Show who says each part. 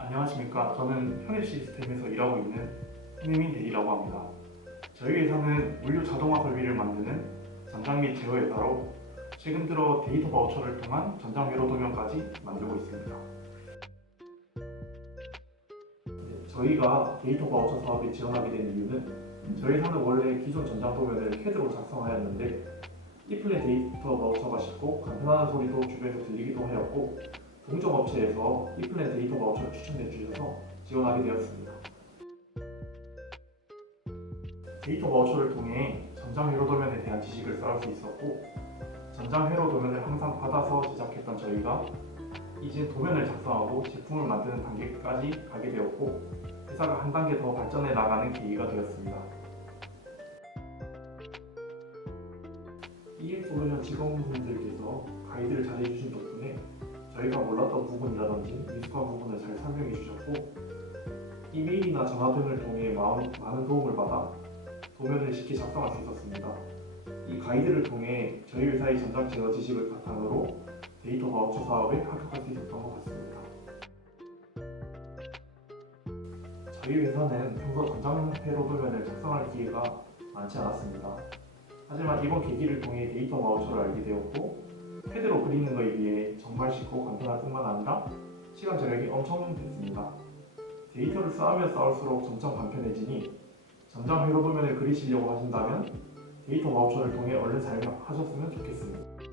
Speaker 1: 안녕하십니까. 저는 현일 시스템에서 일하고 있는 손혜민 대리라고 합니다. 저희 회사는 물류 자동화 설비를 만드는 전장 및 제어 회사로 최근 들어 데이터 바우처를 통한 전장 회로 도면까지 만들고 있습니다. 네, 저희가 데이터 바우처 사업에 지원하게 된 이유는 저희 회사는 원래 기존 전장 도면을 CAD로 작성하였는데 디플레 데이터 바우처가 쉽고 간편하다는 소리도 주변에서 들리기도 하였고 동종업체에서 이플랜 데이터 바우처를 추천해 주셔서 지원하게 되었습니다. 데이터 바우처를 통해 전장 회로 도면에 대한 지식을 쌓을 수 있었고 전장 회로 도면을 항상 받아서 제작했던 저희가 이제 도면을 작성하고 제품을 만드는 단계까지 가게 되었고 회사가 한 단계 더 발전해 나가는 계기가 되었습니다. EX 솔루션 직원분들께서 가이드를 덕분에 저희가 몰랐던 부분이라든지 미숙한 부분을 잘 설명해 주셨고 이메일이나 전화 등을 통해 많은 도움을 받아 도면을 쉽게 작성할 수 있었습니다. 이 가이드를 통해 저희 회사의 전장 제어 지식을 바탕으로 데이터 바우처 사업에 합격할 수 있었던 것 같습니다. 저희 회사는 평소 전장 회로 도면을 작성할 기회가 많지 않았습니다. 하지만 이번 계기를 통해 데이터 바우처를 알게 되었고 패드로 그리는 것에 비해 정말 쉽고 간편할 뿐만 아니라 시간 절약이 엄청 됐습니다. 데이터를 쌓으면 쌓을수록 점점 간편해지니 전장 회로 도면을 그리시려고 하신다면 데이터 바우처를 통해 얼른 사용하셨으면 좋겠습니다.